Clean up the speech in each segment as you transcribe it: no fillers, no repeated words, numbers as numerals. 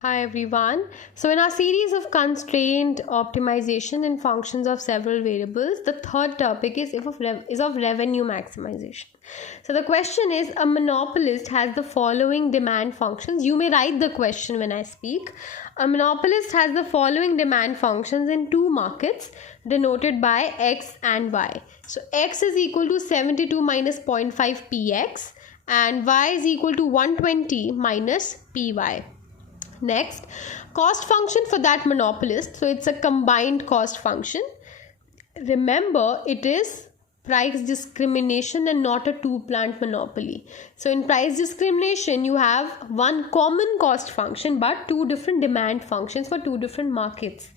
Hi everyone. So in our series of constraint optimization and functions of several variables, the third topic is of revenue maximization. So the question is, a monopolist has the following demand functions. You may write the question when I speak. A monopolist has the following demand functions in two markets denoted by X and Y. So X is equal to 72 minus 0.5 px and Y is equal to 120 minus py. Next, cost function for that monopolist. So it's a combined cost function. Remember, it is price discrimination and not a two-plant monopoly. So in price discrimination, you have one common cost function but two different demand functions for two different markets.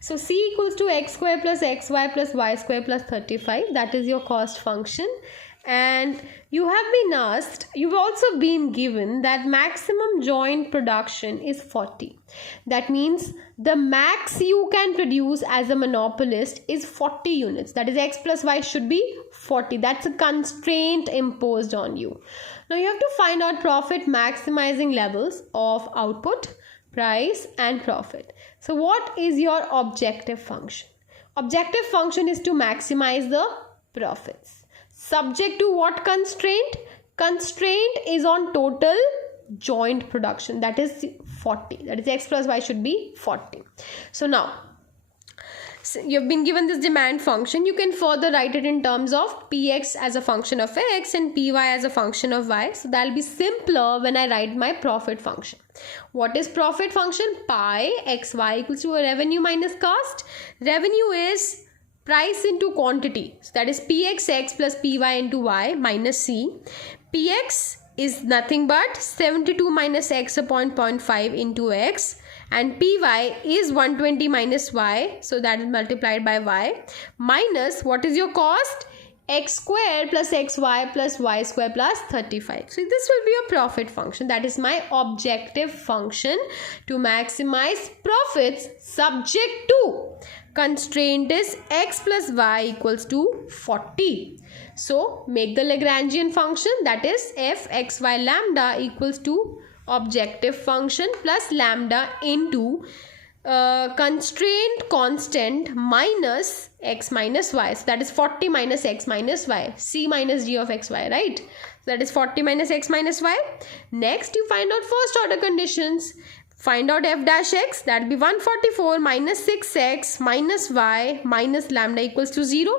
So C equals to x square plus xy plus y square plus 35. That is your cost function. And you've also been given that maximum joint production is 40. That means the max you can produce as a monopolist is 40 units. That is, x plus y should be 40. That's a constraint imposed on you. Now you have to find out profit maximizing levels of output, price and profit. So what is your objective function? Objective function is to maximize the profits. Subject to what constraint? Constraint is on total joint production, that is 40. That is, x plus y should be 40. So now you've been given this demand function. You can further write it in terms of px as a function of x and py as a function of y. So that'll be simpler when I write my profit function. What is profit function? Pi xy equals to a revenue minus cost. Revenue is price into quantity. So that is pxx plus py into y minus c. Px is nothing but 72 minus x upon 0.5 into x, and py is 120 minus y, so that is multiplied by y, minus what is your cost? X square plus xy plus y square plus 35. So this will be a profit function. That is my objective function to maximize profits, subject to constraint is x plus y equals to 40. So make the Lagrangian function, that is f xy lambda equals to objective function plus lambda into constraint constant minus x minus y. So that is 40 minus x minus y. C minus g of xy, right? So that is 40 minus x minus y. Next, you find out first order conditions. Find out f dash x, that will be 144 minus 6x minus y minus lambda equals to 0.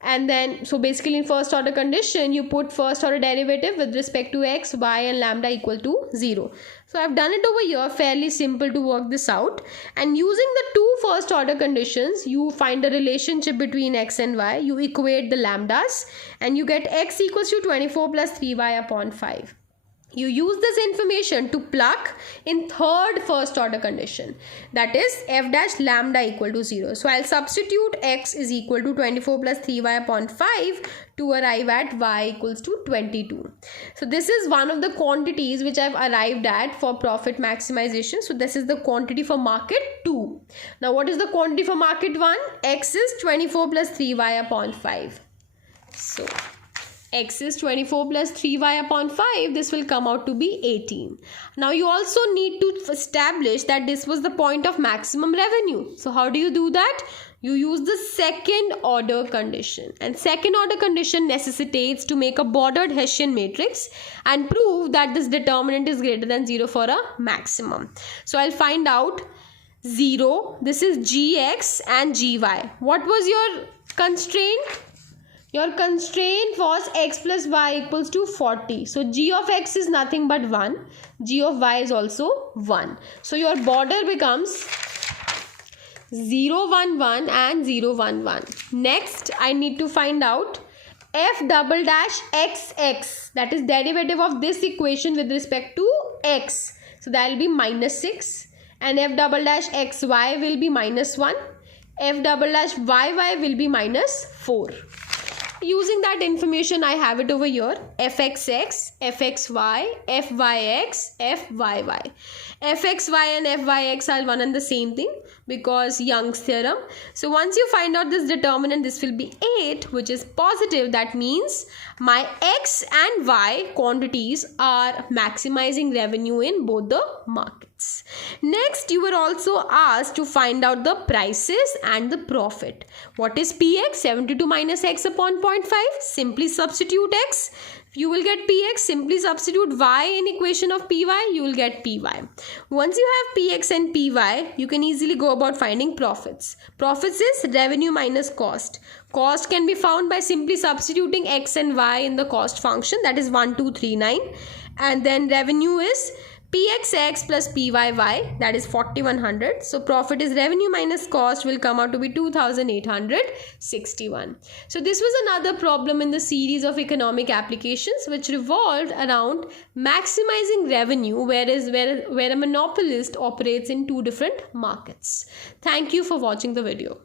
And then, so basically in first order condition, you put first order derivative with respect to x, y and lambda equal to 0. So I've done it over here, fairly simple to work this out. And using the two first order conditions, you find the relationship between x and y. You equate the lambdas and you get x equals to 24 plus 3y upon 5. You use this information to plug in third first order condition, that is f dash lambda equal to 0. So I'll substitute x is equal to 24 plus 3y upon 5 to arrive at y equals to 22. So this is one of the quantities which I've arrived at for profit maximization. So this is the quantity for market 2. Now what is the quantity for market 1? X is 24 plus 3y upon 5. So x is 24 plus 3y upon 5. This will come out to be 18. Now you also need to establish that this was the point of maximum revenue. So how do you do that? You use the second order condition, and second order condition necessitates to make a bordered Hessian matrix and prove that this determinant is greater than 0 for a maximum. So I'll find out 0. This is gx and gy. What was your constraint? Your constraint was x plus y equals to 40. So g of x is nothing but 1. G of y is also 1. So your border becomes 0, 1, 1 and 0, 1, 1. Next, I need to find out f double dash xx. That is derivative of this equation with respect to x. So that will be minus 6. And f double dash xy will be minus 1. F double dash yy will be minus 4. Using that information, I have it over here, fxx, fxy, fyx, fyy. fxy and fyx are one and the same thing because Young's theorem. So once you find out this determinant, this will be 8, which is positive. That means my x and y quantities are maximizing revenue in both the markets. Next, you were also asked to find out the prices and the profit. What is px? 72 minus x upon 0.5. Simply substitute x. You will get px. Simply substitute y in equation of py. You will get py. Once you have px and py, you can easily go about finding profits. Profits is revenue minus cost. Cost can be found by simply substituting x and y in the cost function. That is 1239. And then revenue is pxx plus pyy, that is 4100. So profit is revenue minus cost, will come out to be 2861. So this was another problem in the series of economic applications which revolved around maximizing revenue, where a monopolist operates in two different markets. Thank you for watching the video.